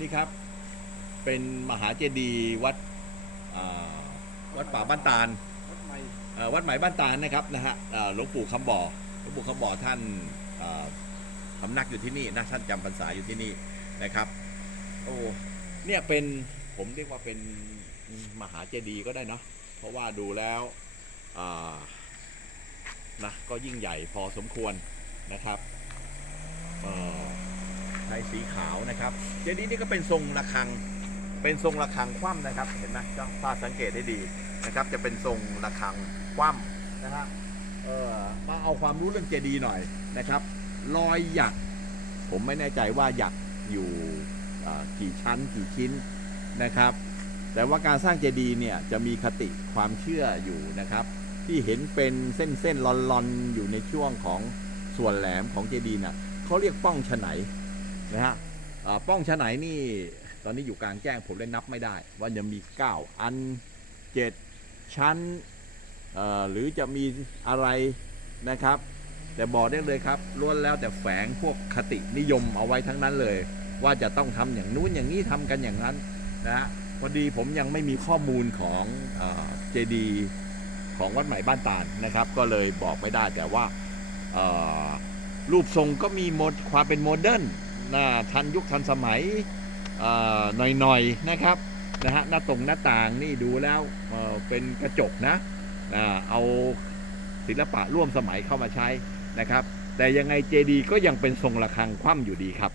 นี่ครับ เป็นมหาเจดีย์วัดอ่าวัดป่าบ้านตาลวัดใหม่เอ่อวัดหมายบ้านตาลนะครับนะฮะเอ่อหลวงปู่คำบ่อหลวงปู่คำบ่อท่านเอ่อพำนักอยู่ที่นี่นะท่านจำพรรษาอยู่ที่นี่นะครับ โอ้เนี่ยเป็นผมเรียกว่าเป็นมหาเจดีย์ก็ได้เนาะเพราะว่าดูแล้วอ่านะก็ยิ่งใหญ่พอสมควรนะครับเอ่อใช้ สีขาวนะครับเจดีย์นี่ก็เป็นทรงระฆัง เป็นทรงระฆังคว่ำนะครับ เห็นไหมจ้องพาสังเกตให้ดีนะครับ จะเป็นทรงระฆังคว่ำนะฮะเออมาเอาความรู้เรื่องเจดีย์หน่อยนะครับรอยหยัก ผมไม่แน่ใจว่าหยักอยู่กี่ชั้นกี่ชิ้นนะครับ แต่ว่าการสร้างเจดีย์เนี่ยจะมีคติความเชื่ออยู่นะครับ ที่เห็นเป็นเส้นเส้นๆลอนๆอยู่ในช่วงของส่วนแหลมของเจดีย์น่ะเขาเรียกป้องฉไน นะฮะป้องฉไหนนี่ตอนนี้อยู่กลางแจ้งผมเลยนับไม่ได้ ว่าจะมี 9 อัน 7 ชั้นหรือจะมีอะไรนะครับ แต่บอกได้เลยครับล้วนแล้วแต่แฝงพวกคตินิยมเอาไว้ทั้งนั้นเลย ว่าจะต้องทำอย่างนู้นอย่างนี้ทำกันอย่างนั้นนะฮะพอดีผมยังไม่มีข้อมูลของเจดีของวัดใหม่บ้านตาลนะครับ ก็เลยบอกไม่ได้แต่ว่ารูปทรงก็มีมดความเป็นโมเดิร์น ทันยุคทันสมัยเอ่อหน่อยๆนะครับนะฮะหน้าตรงหน้าต่างนี่ดูแล้วเเป็นกระจกนะเอาศิลปะร่วมสมัยเข้ามาใช้นะครับ แต่ยังไงเจดีก็ยังเป็นทรงระฆังคว่ำอยู่ดีครับ